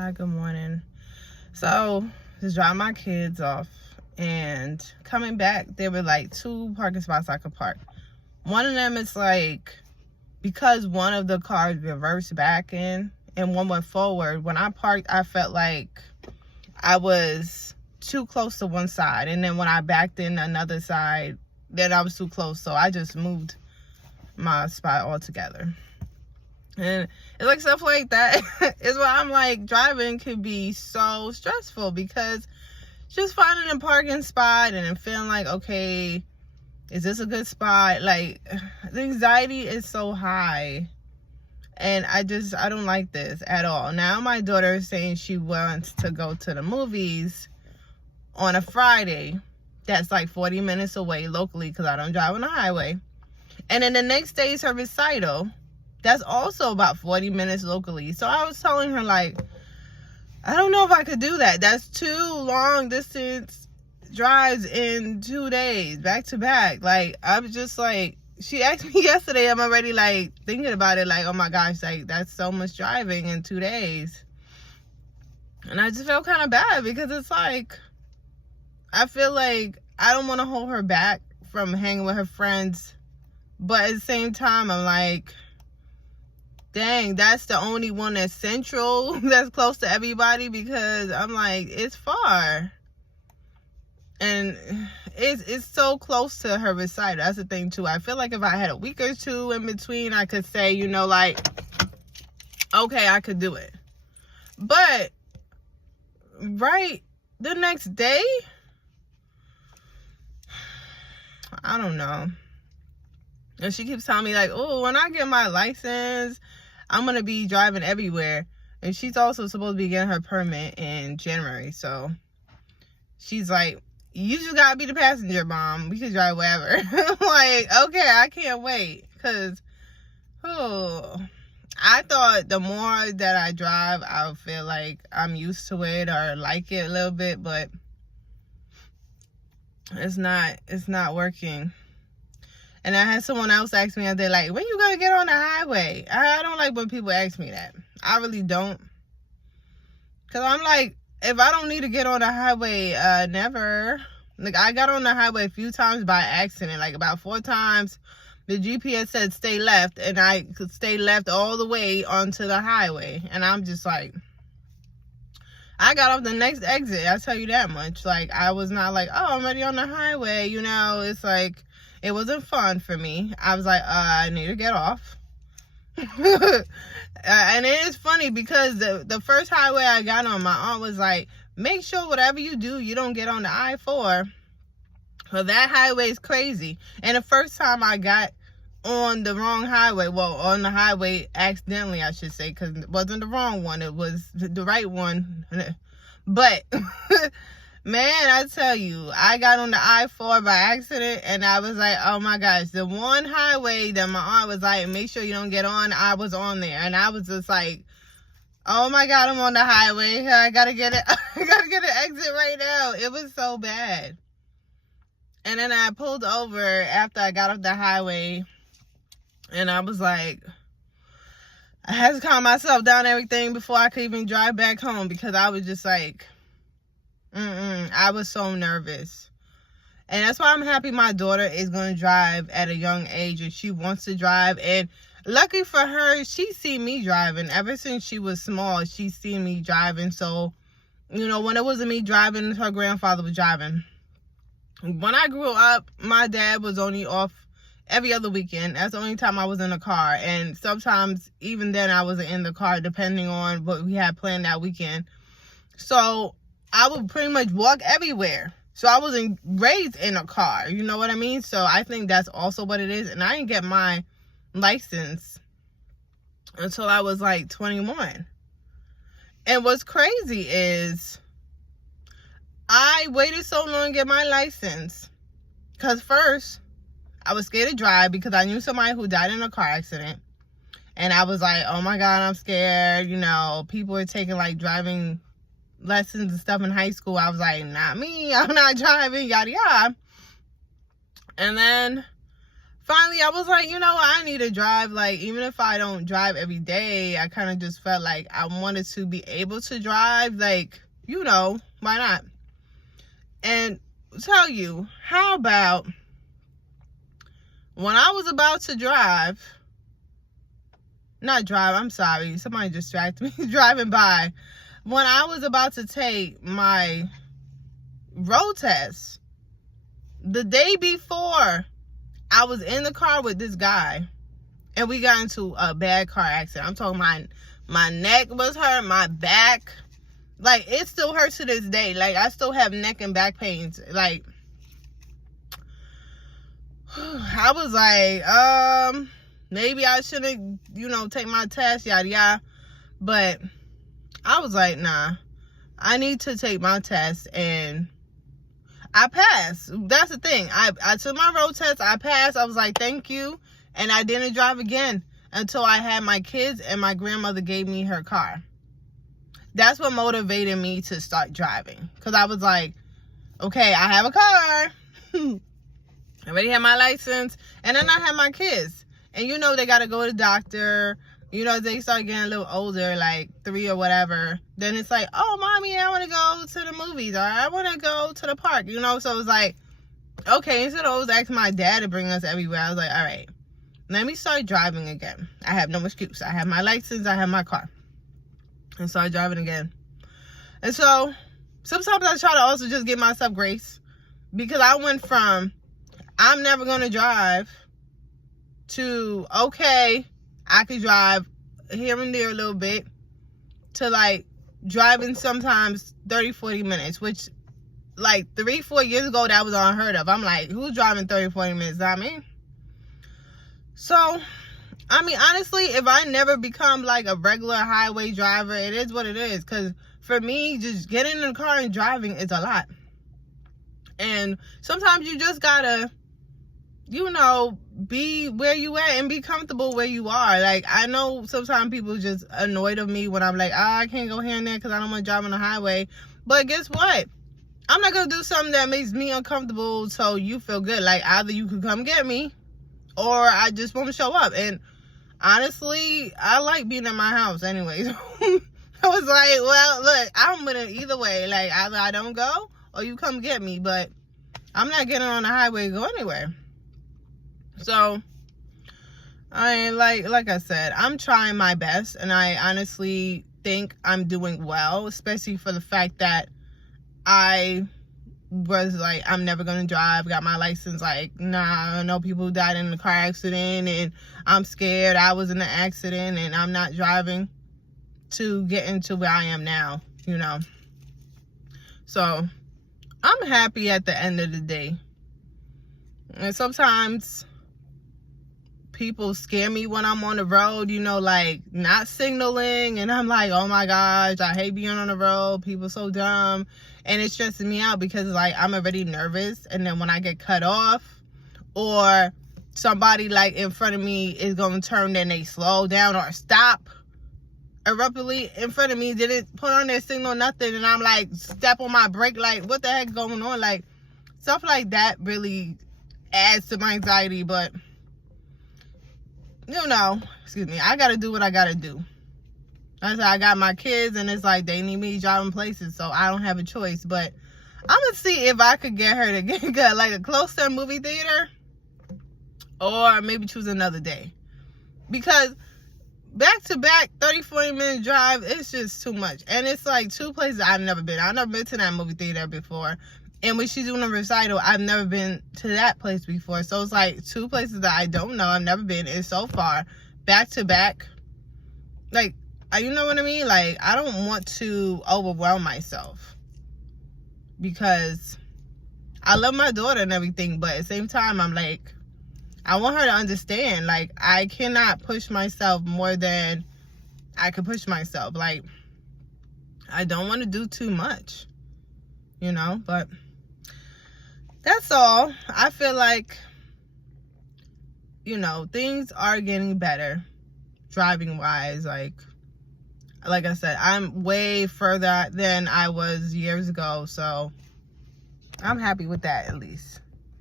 Hi, good morning. So, just dropped my kids off, and coming back, there were like 2 parking spots I could park. One of them is like, because one of the cars reversed back in and one went forward, when I parked, I felt like I was too close to one side. And then when I backed in another side, then I was too close. So I just moved my spot altogether. And it's like stuff like that is why I'm like, driving can be so stressful, because just finding a parking spot and then feeling like, okay, is this a good spot? Like, the anxiety is so high, and I don't like this at all. Now my daughter is saying she wants to go to the movies on a Friday that's like 40 minutes away locally, because I don't drive on the highway. And then the next day is her recital. That's also about 40 minutes locally. So I was telling her, like, I don't know if I could do that. That's 2 long distance drives in 2 days, back to back. Like, I was just like, she asked me yesterday, I'm already like thinking about it, like, oh my gosh, like, that's so much driving in 2 days. And I just felt kind of bad, because it's like, I feel like I don't want to hold her back from hanging with her friends. But at the same time, I'm like, dang, that's the only one that's central, that's close to everybody, because I'm like, it's far. And it's so close to her recital. That's the thing, too. I feel like if I had a week or 2 in between, I could say, you know, like, okay, I could do it. But right the next day, I don't know. And she keeps telling me, like, oh, when I get my license, I'm going to be driving everywhere. And she's also supposed to be getting her permit in January. So she's like, you just got to be the passenger, Mom. We can drive wherever. I'm like, okay, I can't wait. Because, I thought the more that I drive, I would feel like I'm used to it or like it a little bit. But it's not working. And I had someone else ask me, they're like, when you gonna get on the highway? I don't like when people ask me that. I really don't. Because I'm like, if I don't need to get on the highway, never. Like, I got on the highway a few times by accident. Like, about 4 times, the GPS said stay left, and I could stay left all the way onto the highway. And I'm just like, I got off the next exit, I'll tell you that much. Like, I was not like, oh, I'm already on the highway, you know. It's like, it wasn't fun for me. I was like, I need to get off. And it is funny, because the first highway I got on, my aunt was like, make sure whatever you do, you don't get on the I-4. Well, that highway is crazy. And the first time I got on the wrong highway, well, on the highway accidentally, I should say, because it wasn't the wrong one, it was the right one. But man, I tell you, I got on the I-4 by accident, and I was like, oh my gosh, the one highway that my aunt was like, make sure you don't get on, I was on there. And I was just like, oh my God, I'm on the highway. I gotta get it. I gotta get an exit right now. It was so bad. And then I pulled over after I got off the highway, and I was like, I had to calm myself down and everything before I could even drive back home, because I was just like, I was so nervous. And that's why I'm happy my daughter is going to drive at a young age, and she wants to drive. And lucky for her, she's seen me driving. Ever since she was small, she's seen me driving. So, you know, when it wasn't me driving, her grandfather was driving. When I grew up, my dad was only off every other weekend. That's the only time I was in a car. And sometimes, even then, I wasn't in the car, depending on what we had planned that weekend. So I would pretty much walk everywhere. So I wasn't raised in a car, you know what I mean? So I think that's also what it is. And I didn't get my license until I was like 21. And what's crazy is I waited so long to get my license, because first I was scared to drive, because I knew somebody who died in a car accident. And I was like, oh my God, I'm scared. You know, people are taking like driving lessons and stuff in high school. I was like, not me, I'm not driving, yada yada. And then finally I was like, you know what, I need to drive. Like, even if I don't drive every day, I kind of just felt like I wanted to be able to drive. Like, you know, why not? And tell you, how about when I was about to I'm sorry, somebody distracted me, driving by. When I was about to take my road test, the day before, I was in the car with this guy, and we got into a bad car accident. I'm talking my neck was hurt, my back, like, it still hurts to this day. Like, I still have neck and back pains. Like, I was like, maybe I shouldn't, you know, take my test, yada yada. But I was like, nah, I need to take my test, and I passed. That's the thing. I took my road test. I passed. I was like, thank you. And I didn't drive again until I had my kids and my grandmother gave me her car. That's what motivated me to start driving. Because I was like, okay, I have a car. I already have my license. And then I have my kids. And you know they got to go to the doctor. You know, they start getting a little older, like 3 or whatever. Then it's like, oh, mommy, I want to go to the movies, or I want to go to the park, you know? So it was like, okay, instead of always asking my dad to bring us everywhere, I was like, all right, let me start driving again. I have no excuse. I have my license. I have my car. And start driving again. And so sometimes I try to also just give myself grace, because I went from I'm never going to drive to, okay, I could drive here and there a little bit, to like driving sometimes 30-40 minutes, which like 3-4 years ago that was unheard of. I'm like, who's driving 30-40 minutes? Not me. So I mean, honestly, if I never become like a regular highway driver, it is what it is. Because for me, just getting in the car and driving is a lot. And sometimes you just gotta, you know, be where you at and be comfortable where you are. Like, I know sometimes people just annoyed of me when I'm like, I can't go here and there because I don't want to drive on the highway. But guess what? I'm not going to do something that makes me uncomfortable so you feel good. Like, either you could come get me, or I just won't show up. And honestly, I like being at my house anyways. I was like, well, look, I'm gonna either way. Like, either I don't go or you come get me, but I'm not getting on the highway to go anywhere. So, like I said, I'm trying my best, and I honestly think I'm doing well, especially for the fact that I was like, I'm never gonna drive, got my license. Like, nah, I know people who died in a car accident, and I'm scared I was in an accident, and I'm not driving to get into where I am now, you know. So I'm happy at the end of the day. And sometimes people scare me when I'm on the road, you know, like not signaling, and I'm like, oh my gosh, I hate being on the road, people so dumb. And it stresses me out because, like, I'm already nervous, and then when I get cut off, or somebody like in front of me is going to turn, then they slow down or stop abruptly in front of me, didn't put on their signal, nothing, and I'm like, step on my brake, like, what the heck going on? Like, stuff like that really adds to my anxiety. But you know, excuse me, I gotta do what I gotta do. I got my kids, and it's like they need me driving places, so I don't have a choice. But I'm gonna see if I could get her to get like a closer movie theater, or maybe choose another day, because back to back 30-40 minute drive, it's just too much. And it's like 2 places I've never been. I've never been to that movie theater before, and when she's doing a recital, I've never been to that place before. So it's like 2 places that I don't know, I've never been. It's so far back to back. Like, you know what I mean? Like, I don't want to overwhelm myself, because I love my daughter and everything, but at the same time, I'm like, I want her to understand, like, I cannot push myself more than I can push myself. Like, I don't want to do too much, you know. But that's all. I feel like, you know, things are getting better driving wise. Like I said, I'm way further than I was years ago, so I'm happy with that, at least.